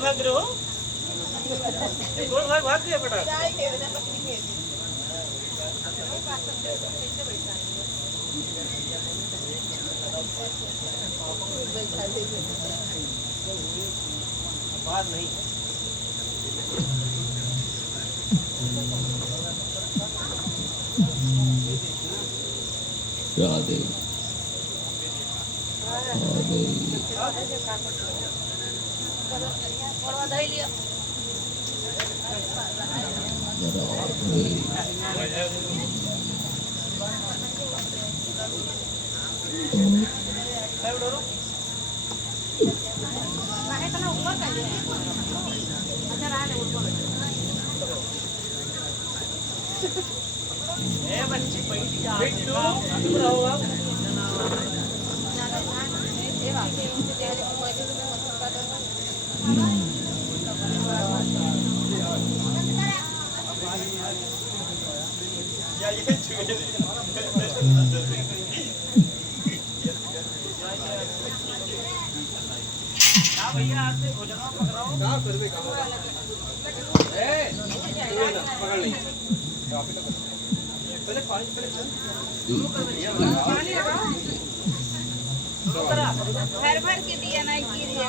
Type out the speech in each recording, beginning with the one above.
भाग रहे हो भाग गया बेटा बाहर नहीं राधे भर भर के दिया नहीं गिर गया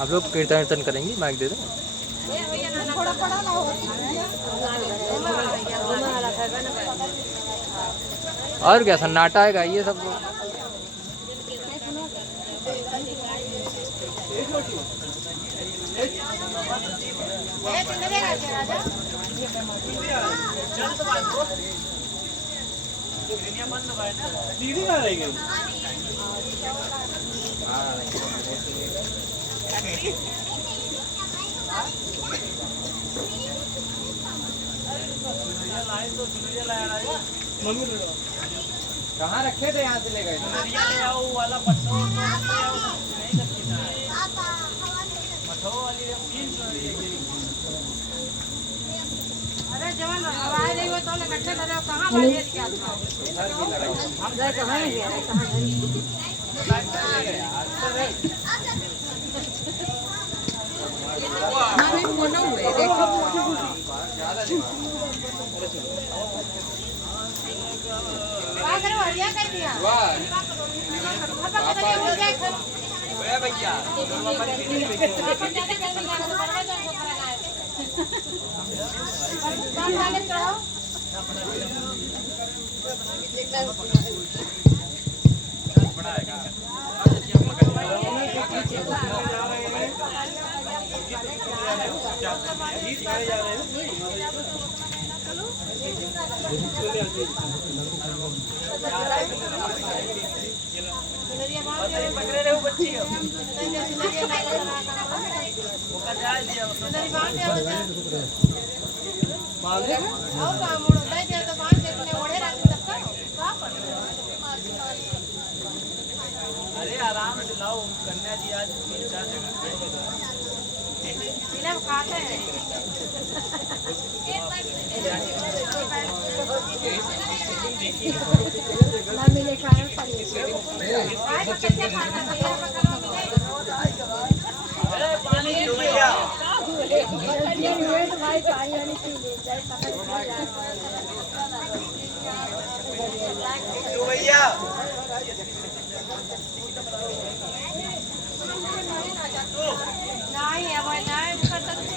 आप लोग कीर्तन वीर्तन करेंगे माइक दे दो और क्या सन्नाटा है गाइए सब लोग दीदी ना रहेगी मम्मी कहाँ रखे थे यहाँ से ले गए ले आओ वाला पट्टो नहीं रखी ना मठो वाली अरे जवान आवाज नहीं हो तो इकट्ठे करे कहां बैठ गया हम गए कहां गए कहां माने मोनो हुए देखो ज्यादा अगर हरिया कर दिया वाह पापा हो जाए भैया भैया पापा जल्दी जल्दी गाना तो करवा दो काम आगे चढ़ाओ बढ़ाएगा पकड़े रहो बच्ची अरे आराम से लाओ कन्या जी आज 3-4 जगह खाते हैं ना मिले खाना पानी की भैया भैया नहीं अब नहीं कर सकते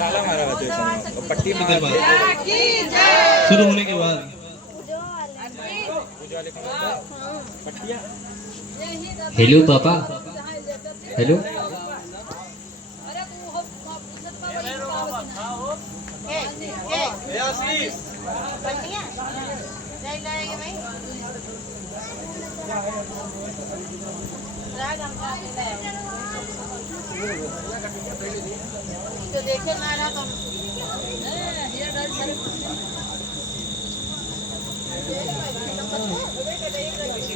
ताला मारा रहता है पट्टी में शुरू होने के बाद हेलो पापा, हेलो। तो देखे ना ना तुम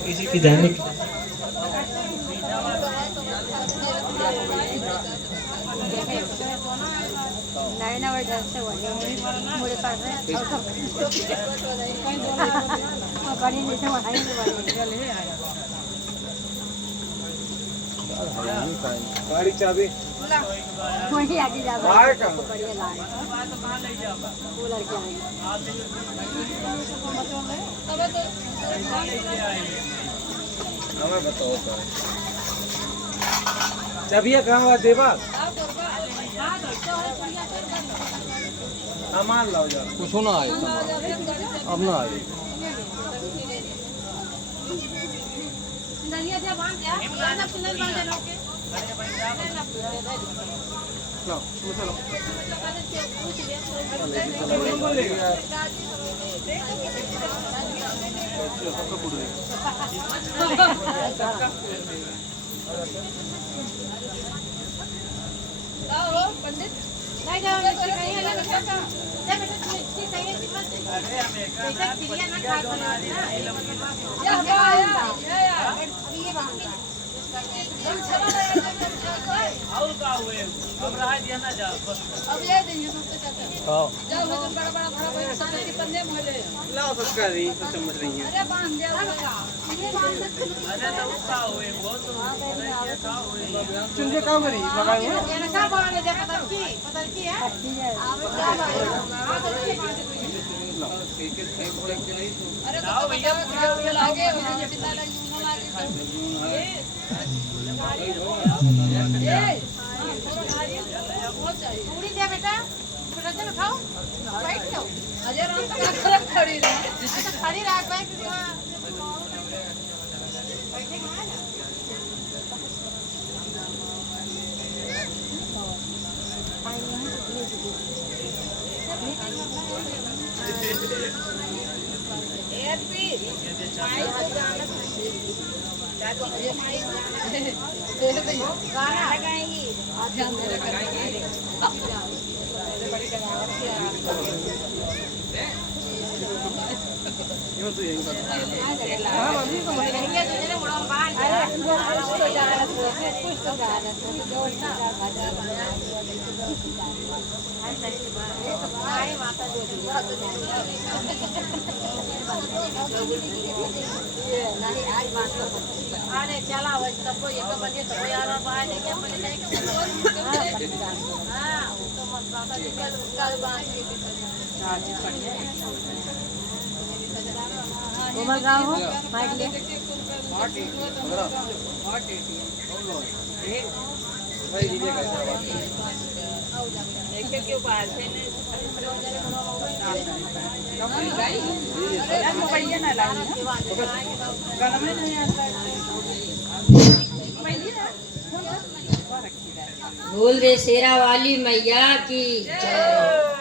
किसी की जाने की लाइन और जैसे वाले मुझे कर रहे हैं और बड़ी जैसे वाले गाड़ी चाबी वही आगे जा रहा है बढ़िया लाइन वो लड़के हमें बताओ तो चाबिया कहाँ हुआ देवा सामान लाओ जा कुछ ना आए सामान, अब ना आए। लो चलो पंडित नहीं जाओ नहीं है ना बेटा जब बेटा तुम ठीक है ये मत बेटा चिड़िया ना खा ना अभी ये बात और का हुए अब रहा दिया ना जा बस अब ले देंगे सबसे चाचा हाँ जाओ बड़ा बड़ा भरा भाई सारे के पन्ने मोले लाओ सबका नहीं तो समझ रही है अरे बांध दे ये बांध दे अरे तो उसका हुए बहुत चुनके काम करी लगाए हुए ये ना का बांध दे पता की है आप क्या अरे तो भैया पूरा लागे चिल्ला लगी पूरी दे बेटा रजन उठाओ बैठ जाओ अजय राम का खराब खड़ी रह खड़ी रह बैठ बैठे कहां है एपी माई को गाना गाना गाएंगी अरे चला तब एक बजे तो यार बाहर नहीं अपने हां तो मत बात कल बात कोमल गाँव हो माइक ले के ऊपर से बोल रे शेरा वाली मैया की जय।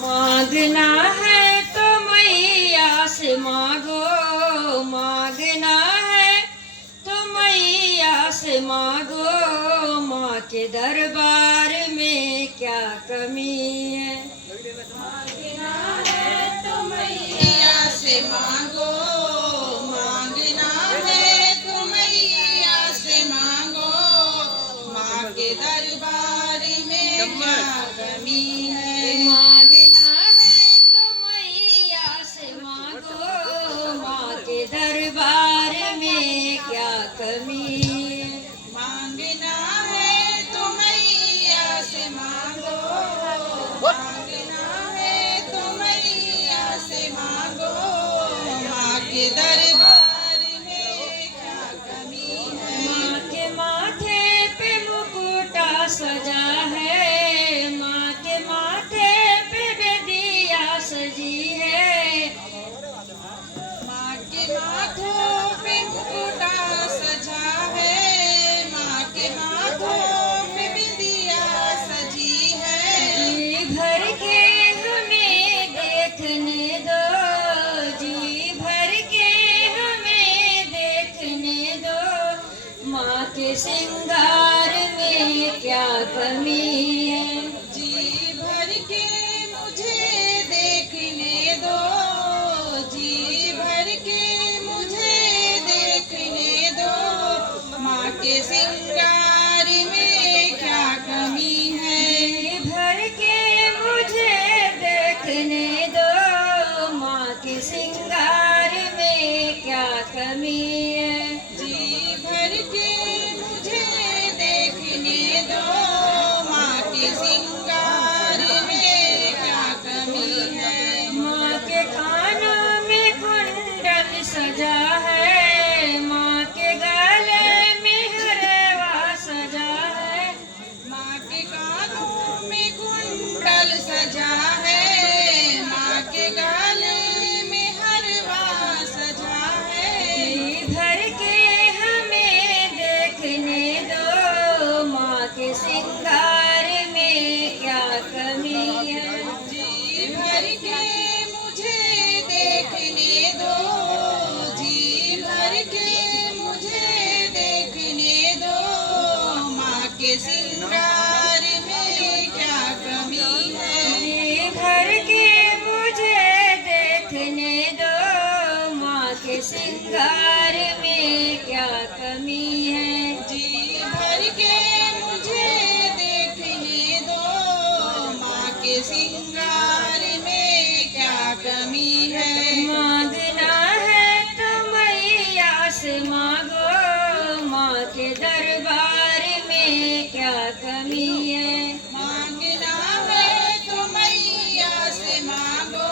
मांगना है तो मैया से मांगो, मांगना है तो मैया से मांगो, माँ के दरबार में क्या कमी है। मांगना है तो मैया से मांगो, मांगना है तो मैया से मांगो, माँ के दरबार में क्या कमी है। मांगना है तो मैया से मांगो, माँ के दरबार में क्या कमी है। मांगना है तो मैया से मांगो, मांगना है तो मैया से मांगो, सजा है, माँ के माथे पे बेदिया सजी है। माँ के माथों पे मुकुटा सजा है, माँ के माथों पे बिंदिया सजी है। जी भर के हमें देखने दो, जी भर के हमें देखने दो, माँ के श्रृंगार में क्या कमी है। जी भर के मुझे देखने दो, जी भर के मुझे देखने दो, माँ के श्रृंगार में क्या कमी है। जी भर के मुझे देखने दो, माँ के श्रृंगार में क्या कमी है। जी भर के मुझे देखने दो, माँ के श्रृंगार में क्या कमी है। माँ के कानों में कुंडल सजा है, माँ के गले में हरवा सजा है। माँ के कानों में कुंडल सजा है, माँ के गले में हरवा सजा है। जी भर के हमें देखने दो, माँ के श्रृंगार में क्या कमी है। जी भर के मुझे देखने दो, जी भर के मुझे देखने दो, माँ के श्रृंगार में क्या कमी है। जी भर के मुझे देखने दो, माँ के श्रृंगार में क्या कमी है। जी भर के मुझे देखने दो, माँ के श्रृंगार में क्या कमी है। मांगना है तो मैया से मांगो, माँ के दरबार में क्या कमी है। मांगना है तो मैया से मांगो,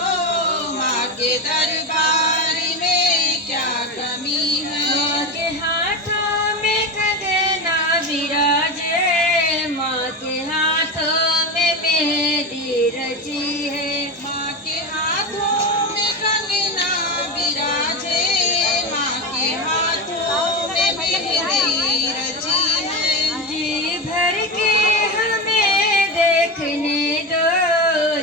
माँ के दरबार में क्या कमी है। माँ के हाथों में कंगना विराजे, माँ के हाथों में मेहंदी रची है। माँ के हाथों में कंगना विराजे, माँ के हाथों में मेहंदी रची है। जी भर के हमें देखने दो,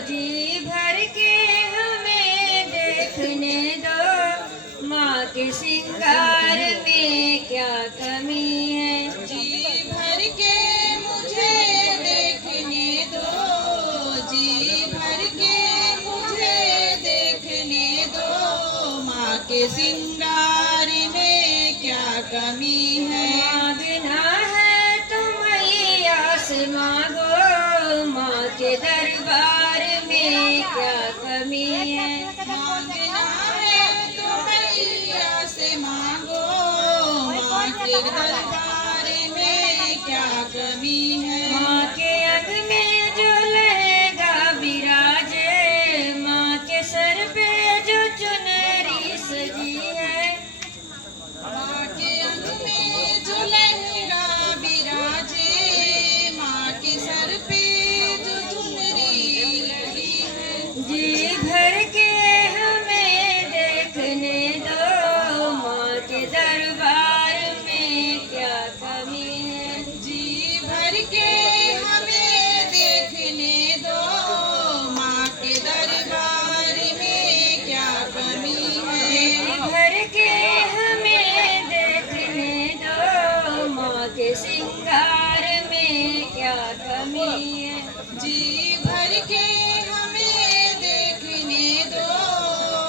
जी भर के हमें देखने दो, माँ के श्रृंगार में क्या कमी है। जी भर के मुझे देखने दो, जी भर के मुझे देखने दो, माँ के श्रृंगार में क्या कमी है। मांगना है तो मैया से मांगो, माँ के दरबार में क्या कमी है। मांगना है तो मैया से मांगो, माँ के दरबार में क्या कमी है। माँ के अंग में जो लहंगा विराजे, माँ के सर पे जो चुनरी सजी है। माँ के अंग में जो लहंगा विराजे, माँ के सर पे जो चुनरी लगी है। जी भर के हमें देखने दो, माँ के दरबार में क्या कमी है। जी भर के हमें देखने दो, माँ के दरबार में क्या कमी है। जी भर के हमें देखने दो, माँ के श्रृंगार में क्या कमी है। जी भर के हमें देखने दो,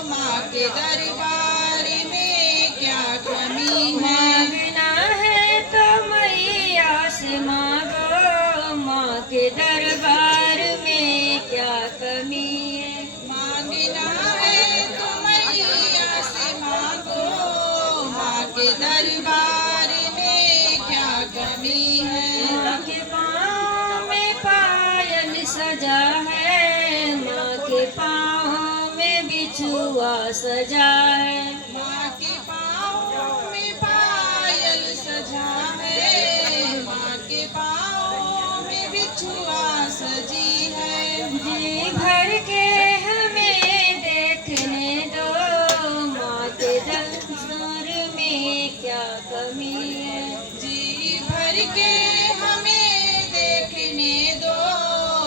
माँ के दरबार में क्या कमी है। मांगना है तो मैया से मांगो, माँ के दरबार में क्या कमी है। मांगना है तो मैया से मांगो, माँ के दरबार में क्या कमी है। माँ के पाँव में पायल सजा है, माँ के पाँव में बिछुआ सजा है। माँ के पाँव में पायल सजा है, माँ के पाँव में भर के हमें देखने दो,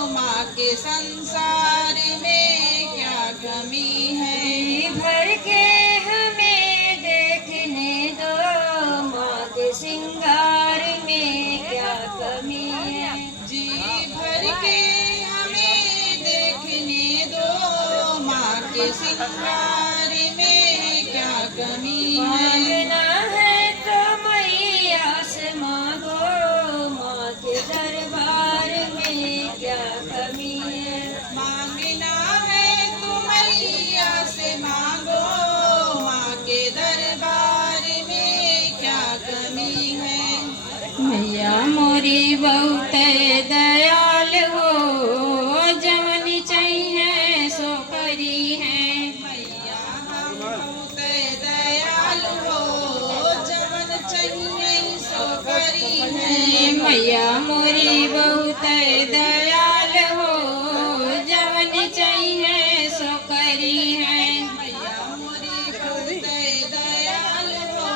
माँ के संसार में क्या कमी है। जी भर के हमें देखने दो, माँ के श्रृंगार में क्या कमी है। जी भर के हमें देखने दो, माँ के श्रृंगार में क्या कमी है। मांगना है तो मैया से मांगो, माँ के दरबार में क्या कमी है। मांगना है तो मैया से मांगो, माँ के दरबार में क्या कमी है। मैया मोरी बहुत दयाल हो, जवन चाहिए सो करी है। मैया हम बहुत दयाल हो, जवन चाहिए सो करी है। मैया मोरी बहुत दयाल हो, जवन चाहिए सो करी है। मैया मोरी बहुत दयाल हो,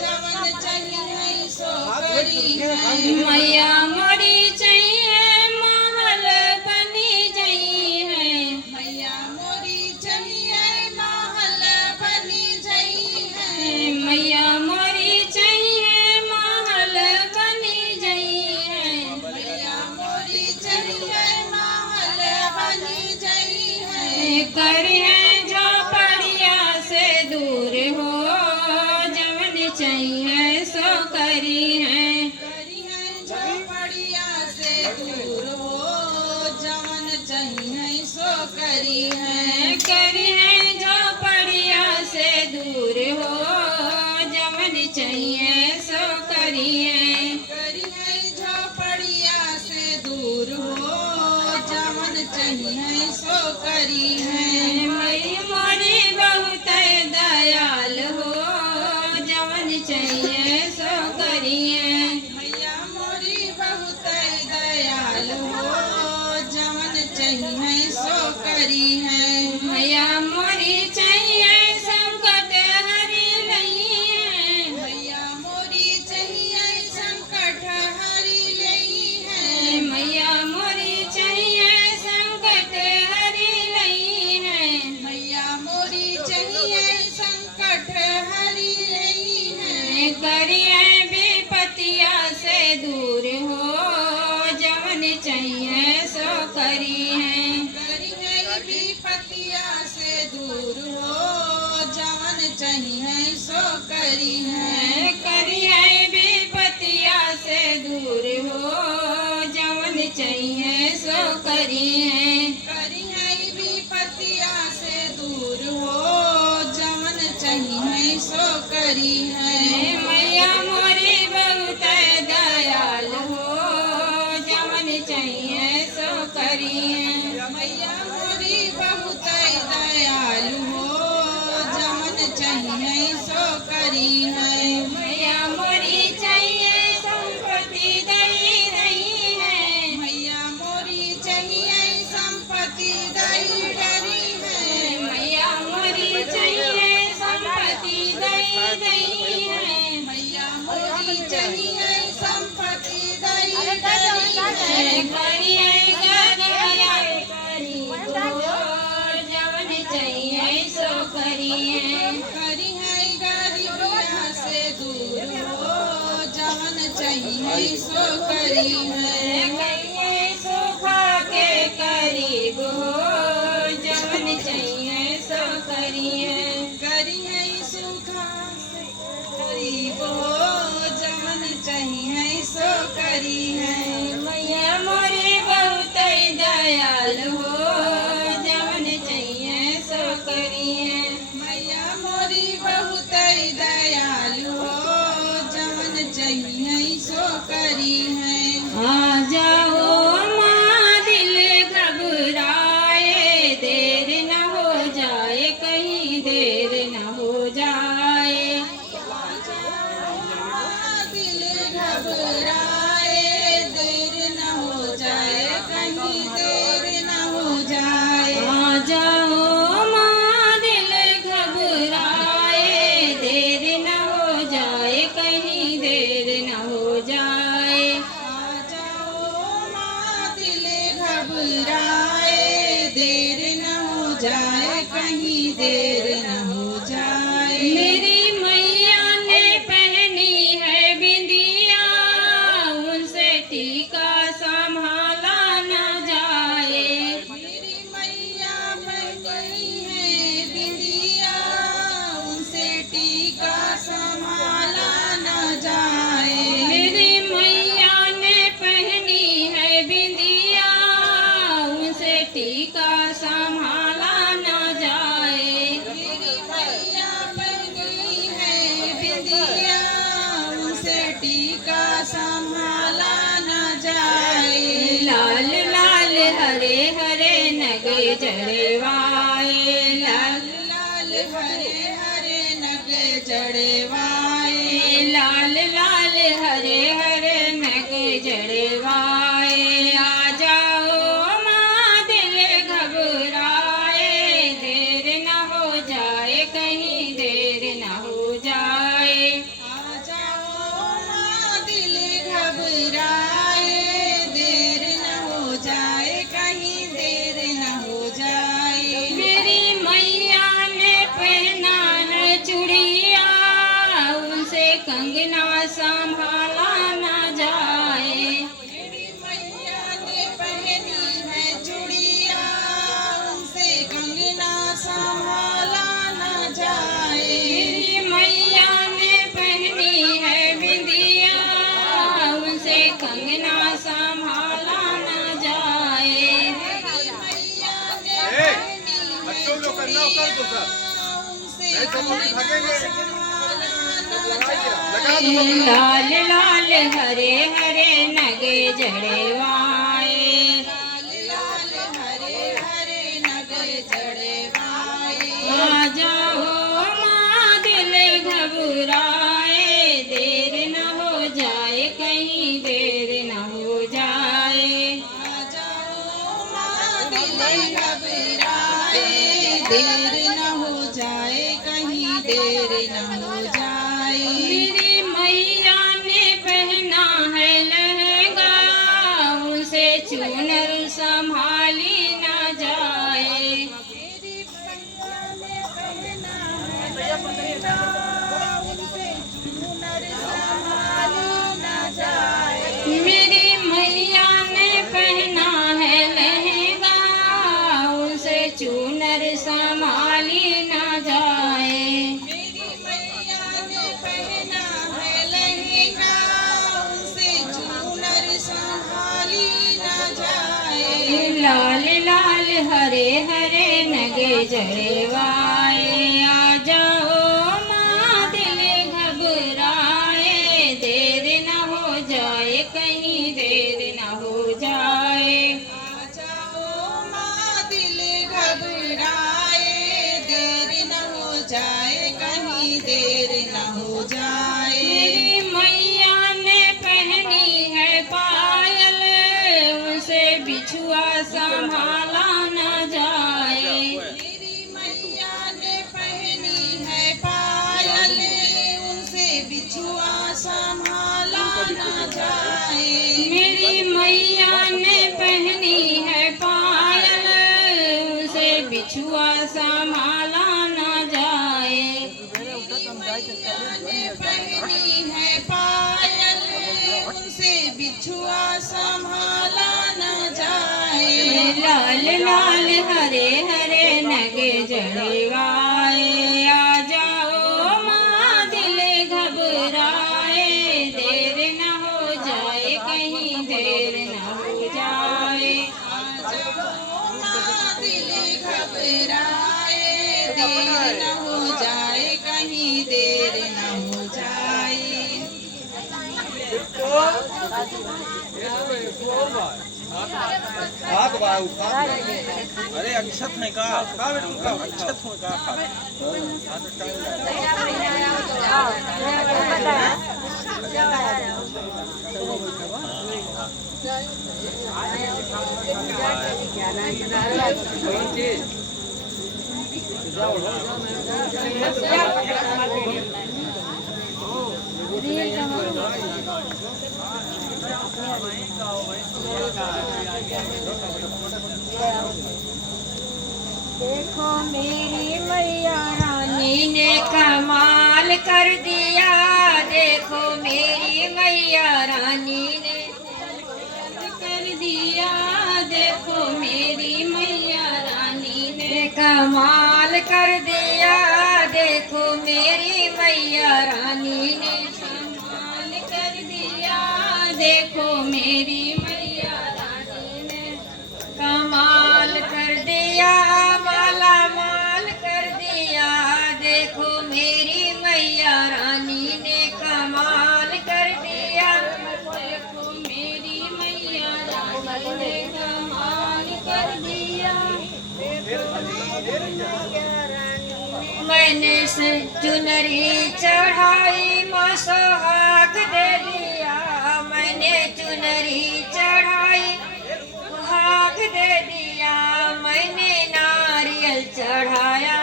जवन चाहिए सो करी है। मैया मोरी चाहिए महल बनी जई है। मैया मोरी चाहिए महल बनी जई है। मैया मोरी चाहिए महल बनी जई है। मैया मोरी चाहिए महल बनी जई है। कर है झोपड़िया से दूर हो, जवन चाहिए सो करी है। करी है झोपड़िया से दूर हो, जवन चाहिए सो करी है। करी है झोपड़िया से दूर हो, जवन चाहिए सो करी है। करी है झोपड़िया से दूर हो, जवन चाहिए सो करी है। मई मोरी बहुत दयाल हो, जवन चाहिए सो करी है। मैया मोरी बहुत दयाल हो, जवन चाहिए सो करी है। मैया मोरी चाहिए संकट हरी नहीं है। मैया मोरी चाहिए संकट हरी लई है। मैया मोरी चाहिए संकट हरी नहीं है। मैया मोरी चाहिए संकट हरी लई है। करिए विपतिया से दूर हो, जवन चाहिए सो करी है। करी है विपतिया से दूर हो, जवन चाहिए सो करी है। करिए विपतिया से दूर हो, जवन चाहिए सो करी है। करी है विपतिया से दूर हो, जवन चाहिए सो करी है। मैया मोरी बहुत दयाल हो, जवन चाहिए सो करी है। मैया मोरी बहुत दयाल हो, जवन चाहिए सो करी है। मैया मोरी चाहिए संपत्ति दई नहीं है। मैया मोरी चाहिए संपत्ति दई डरी है। मैया मोरी चाहिए संपत्ति दई नहीं है। मैया मोरी चाहिए संपत्ति दई डरी है। करिए गरिया करी हो, जवन चाहिए सो करिए। करी है गरीबिया से दूर हो, जवन चाहिए सो करी है। करिए सुखा के करीब हो, जवन चाहिए सो करिए। करी है सुखा से गरीब हो, जवन चाहिए सो करी है। मैया मोरी बहुत दयाल हो, जवन चाहिए सो करिए। मैया मोरी बहुत दयाल हो, जवन चाहिए सो करी है। आ जाओ जड़वाए लाल लाल हरे हरे नग जड़वाए लाल लाल हरे हरे नग जड़वाए आ जाओ माँ दिल घबराए देर न हो जाए कहीं देर न हो जाए आ जाओ माँ दिल घबराए देर न हो जाए कहीं देर न हो जाए मेरी मैया ने पहना है चूड़िया उनसे कंगना संभाला न जाए मेरी मैया ने पहनी है चूड़िया उनसे कंगना संभाला न जाए मेरी मैया ने पहनी है बिंदिया उनसे कंगना संभाला न जाए मेरी मैया ने बच्चों लोग करना कर दो सर उनसे तो भागेंगे लाल लाल हरे हरे नग जड़वाए लाल लाल हरे हरे नग जड़वाए आ जाओ माँ दिल घबराए देर न हो जाए कहीं देर न हो जाए आ जाओ माँ दिल घबराए देर न हो जाए कहीं देर न हो जाए मेरी मैया ने पहना है लहंगा उनसे चूनर संभाली न जाए मेरी मैया ने पहना है लहंगा उनसे चूनर संभाली न जाए मेरी मैया ने पहना है लहंगा उनसे चूनर संभाली न जाए मेरी मैया ने पहना है लहंगा उनसे चूनर संभाली न जाए लाल लाल हरे हरे नगे जड़वाए आ जाओ माँ दिल घबराए देर न हो जाए कहीं देर न हो जाए आ जाओ माँ दिल घबराए देर न हो जाए कहीं देर न हो जाए मेरी मैया ने पहनी है पायल उनसे बिछुआ संभाला न जाए मेरी मैया ने पहनी है पायल उनसे बिछुआ संभाला न जाए मेरी मैया ने पहनी है पायल उनसे बिछुआ संभाला न जाए मेरी मैया ने पहनी है पायल उनसे बिछुआ संभाला न जाए लाल लाल हरे हरे नग जड़वाए आ जाओ माँ दिल घबराए देर न हो जाए कहीं देर न हो जाए आ जाओ माँ दिल घबराए देर न हो जाए कहीं देर न हो जाए हाथ बाहु अरे अक्षत है का बेटा अक्षत हो का देखो मेरी मैया रानी ने कमाल कर दिया देखो मेरी मैया रानी ने कमाल कर दिया देखो मेरी मैया रानी ने कमाल कर दिया देखो मेरी मैया रानी ने कमाल कर दिया देखो मेरी मैया रानी ने कमाल कर दिया माला माल कर दिया देखो मेरी मैया रानी ने कमाल कर दिया देखो मेरी मैया रानी ने कमाल कर दिया मैंने से चुनरी चढ़ाई माँ सुहाग दे दिया। मैंने चुनरी चढ़ाई सुहाग दे दिया। मैंने नारियल चढ़ाया,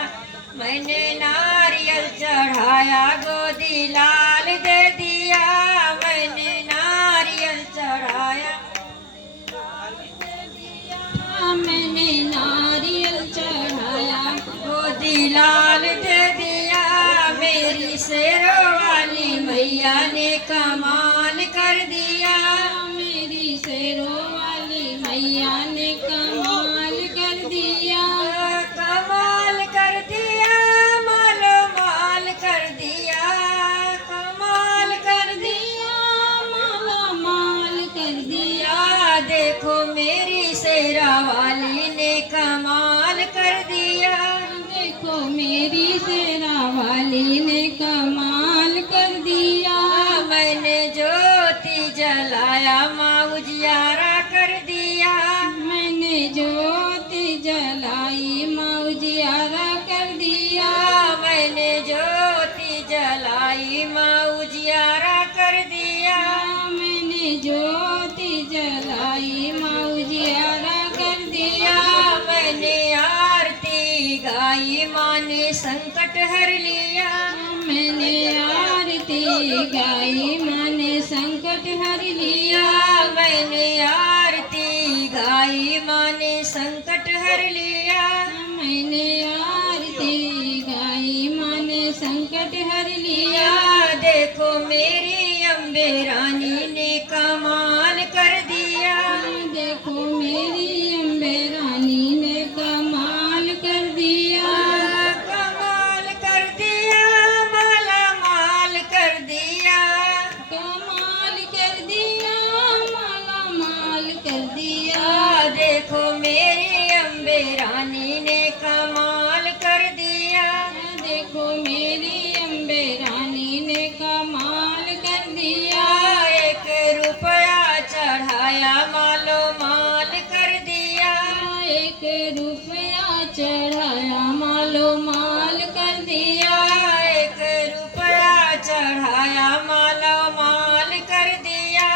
मैंने नारियल चढ़ाया, गोदी लाल दे दिया। मैंने नारियल चढ़ाया, मैंने नारियल चढ़ाया, गोदी लाल दे दिया। मेरी शेरों वाली मैया ने कमाल कर दिया। मेरी शेरों वाली मैया ने कमाल कर दिया। कमाल कर दिया, मालो माल कर दिया। कमाल कर दिया, माला माल कर दिया। देखो मेरी शेरा वाली ने कमाल कर दिया। देखो मेरी शेरा वाली ने कमाल कर दिया। मैंने ज्योति जलाया, माँ उजियारा कर दिया। मैंने ज्योति जलाई, माँ उजियारा कर दिया। मैंने ज्योति जलाई, माँ उजियारा कर दिया। मैंने ज्योति जलाई, माँ उजियारा कर दिया। मैंने आरती गाई, माँ ने संकट हर लिया। मैंने आरती गाई, माँ ने संकट हर लिया। मैंने आरती गाई, माँ ने संकट हर लिया। मैंने आरती गाई, माँ ने संकट हर लिया। देखो मेरी अम्बे रानी ने कमाल कर दिया। देखो मेरी अम्बे रानी ने कमाल कर दिया। कमाल कर दिया, माला माल कर दिया। कमाल कर दिया, माला माल कर दिया। देखो मेरी अम्बे रानी ने कमाल कर दिया। देखो मेरी अम्बे रानी ने कमाल कर दिया। 1 रुपया चढ़ाया, मालो माल कर दिया। 1 रुपया चढ़ाया, मालो माल कर दिया। 1 रुपया चढ़ाया, मालो माल कर दिया।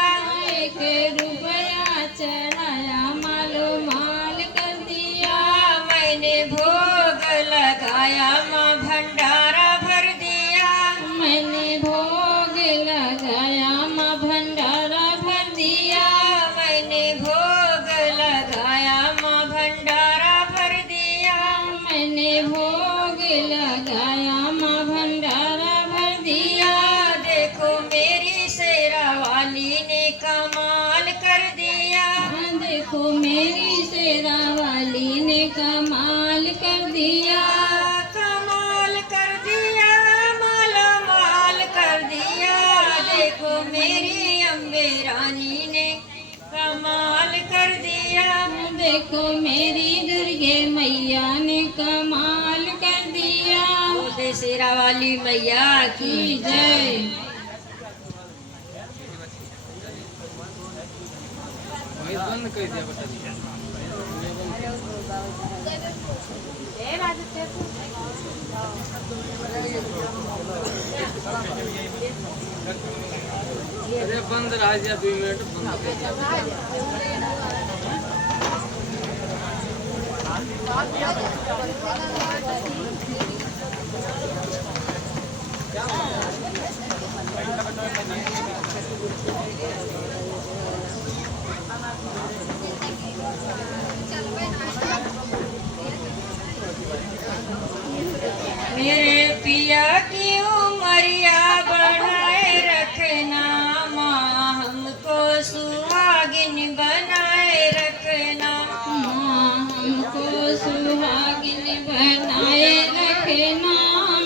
1 रुपया चढ़ाया, मालो माल कर दिया। मैंने भोग लगाया, माँ भंडारा भर दिया। मैंने भोग लगाया, माँ भंडारा भर दिया। मैंने भोग लगाया, माँ भंडारा भर दिया। मैंने भोग लगाया, माँ भंडारा भर दिया। देखो मेरी शेरा वाली ने कमाल कर दिया। देखो मेरी शेरा वाली ने कमाल कर दिया। कमाल कर दिया, माला माल कर दिया। देखो मेरी अम्बे रानी ने कमाल कर दिया। देखो मेरी दुर्गे मैया ने कमाल कर दिया। बोले शेरा वाली मैया की की जय। बंद कर दिया बता दिया। अरे बंद रहा 2 मिनट बंद कर दिया। मेरे पिया की उमरिया बढ़ाए रखना, माँ हमको सुहागिन बनाए रखना। माँ हमको सुहागिन बनाए रखना।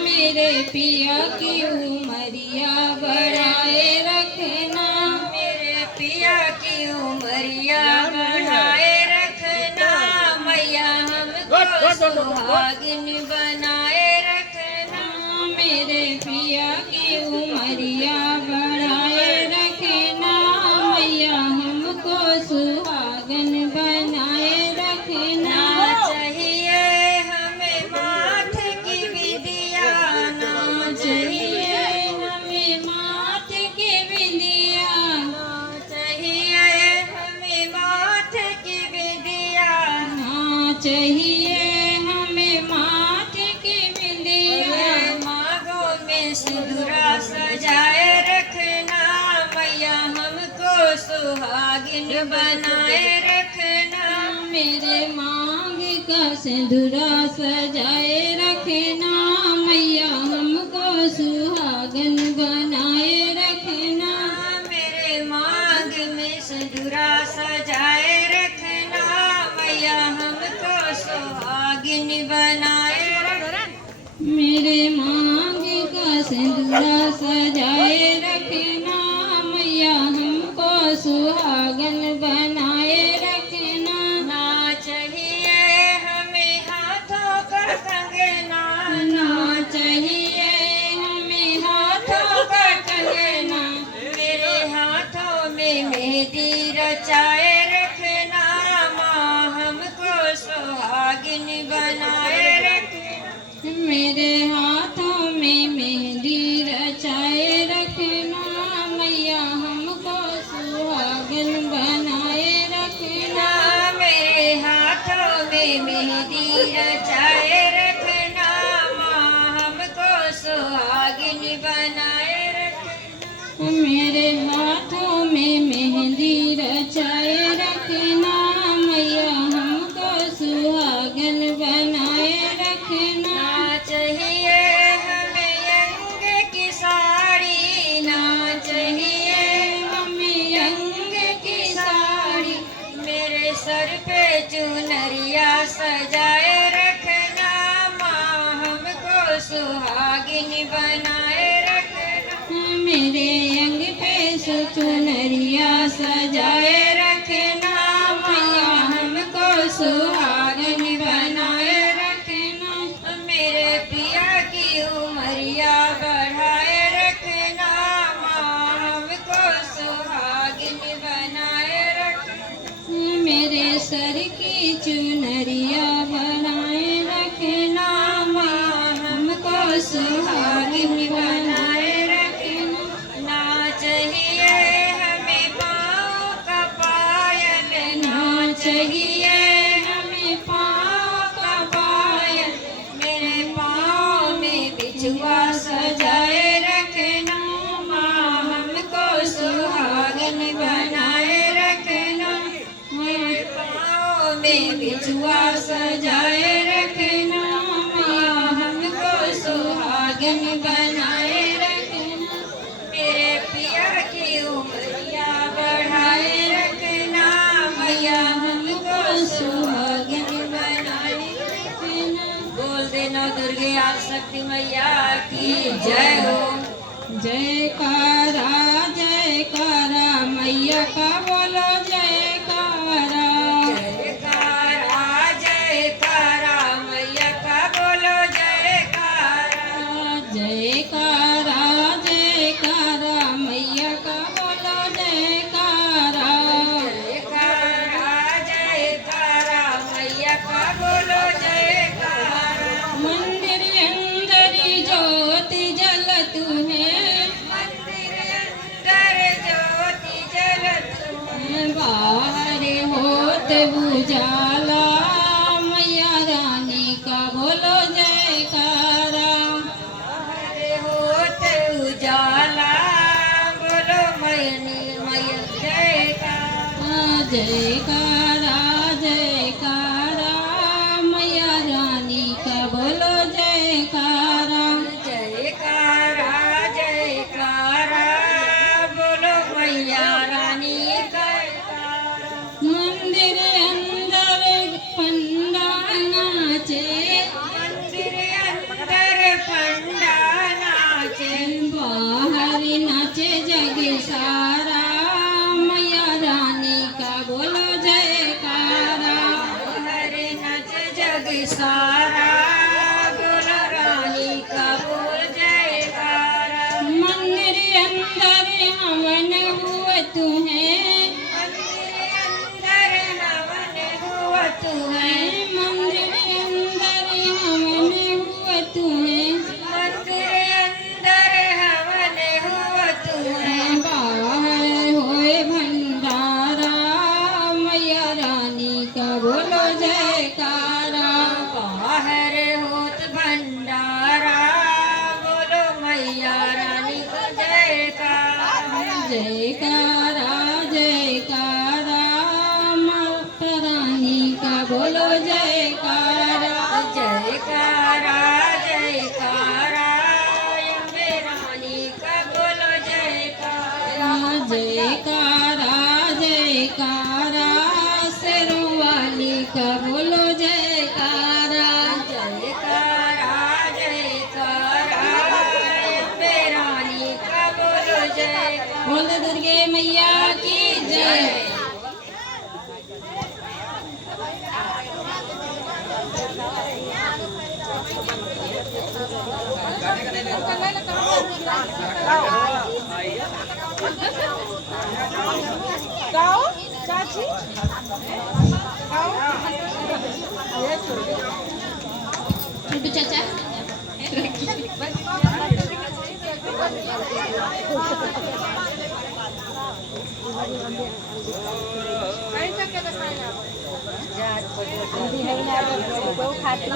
मेरे पिया की उमरिया बढ़ाए रखना। मेरे पिया की उमरिया बढ़ाए रखना, मैया हमको सुहागिन बनाए रखना। मेरे पिया की उमरिया बढ़ाए रखना। मैया हमको सुहागन बनाए रखना। चाहिए हमें माथे की विदिया, चाहिए हमें माथे की बिंदिया, मांगों में सिंदूरा सजाए रखना, मैया हमको सुहागिन बनाए रखना। मेरे मांग का सिंदूरा सजाए रखना, मैया हमको सुहागन बनाए रखना। मेरे मांग में सिंदूरा सजाए रखना, मैया हमको सुहागिन बनाए रखना। मेरे मांग का सिंदूरा सजाए रखना, मैया हमको सुहागन बनाए रखना। ना चाहिए हमें हाथों का कंगना, ना चाहिए हमें हाथों का कंगना, मेरे हाथों में मेहंदी रचाए रखना, माँ हमको सुहागिन बनाए रखना। मेरे हाथों में मेहंदी रचाए रखना, मैया हमको सुहागन बनाए रखना। मेरे हाथों में मेहंदी रचाए रखना, माँ हमको सुहागिन बनाए रखना। मेरे हाथों में मेहंदी रचाए रखना, मैया हमको सुहागन बनाए रखना। ना चाहिए हमें अंग की साड़ी, ना चाहिए हमें अंग की साड़ी, मेरे सर पे चुनरिया सजाए रखना, माँ हमको सुहागिन बनाए रखना। मेरे अंग पे चुनरिया सजाए रखना, मैया हमको सुहागन बनाए रखना। मेरे पिया की उमरिया बढ़ाए रखना, माँ हमको सुहागिन बनाए रखना। मेरे सर की चुनरिया बनाए रखना, माँ हमको सुहागिन बनाए रखना। ना चाहिए हमें पाँव का पायल, ना चाहिए हमें पाँव का पायल, मेरे पाँव में बिछुआ सजाए रखना, माँ हमको सुहागन बनाए रखना। मेरे पाँव में बिछुआ सजाए रखना, माँ हमको सुहागन बनाए रखना। मेरे पिया की उमरिया बढ़ाए रखना, मैया हमको सुहागन बनाए रखना। बोल देना दुर्गे आदिशक्ति मैया की जय हो। जयकारा जयकारा मैया का बोलो जयकारा। जयकारा जयकारा मैया का बोलो जयकारा। जयकारा जयकारा मैया का बोलो जयकारा। जयकारा जयकारा मैया का बोलो जयकारा। मंदिर अंदर ज्योति जलत है, मंदिर अंदर ज्योति जलत है, बाहर होत उजाला, मैया रानी का बोलो जयकारा। बाहर होत उजाला, बोलो मैया जयकारा। जयकारा जयकारा मैया रानी का बोलो जयकारा। जयकारा जयकारा बोलो मैया रानी का जयकारा। मंदिर अंदर पंडा नाचे, मंदिर अंदर पंडा नाचे, बाहर नाचे जग सारा, मैया रानी का बोलो जयकारा। हर नच जग सारा, बोलो रानी का बोल जयकारा। मंदिर अंदर हवन हुआ तुम्हें, मंदिर अंदर हवन हुआ तुम्हें, मंदिर अंदर हवन हुआ तुम्हें, मंदिर अंदर हवन हुआ तुम्हें। बाहर होए भंडारा, मैया रानी का बोलो जयकारा। का बोलो जयकारा जयकारा जयकारा अम्बे रानी का बोलो जयकारा। बोल दुर्गे मैया की जय। गाओ चाची छोटू चाचा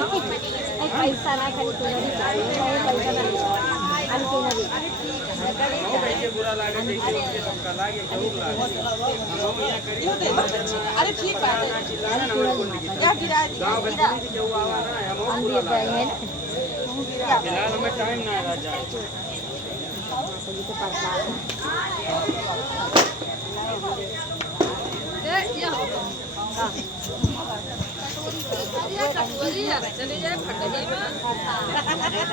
पैसा ना खाली बुरा लागे देखिए सबका लागे जरूर लागे हम यहाँ करिए अरे ठीक बात है क्या गिरा दी गाँव बच्चे की जो आवा ना हम बुरा लागे फिलहाल हमें टाइम ना रह जाए चले जाए फट जाए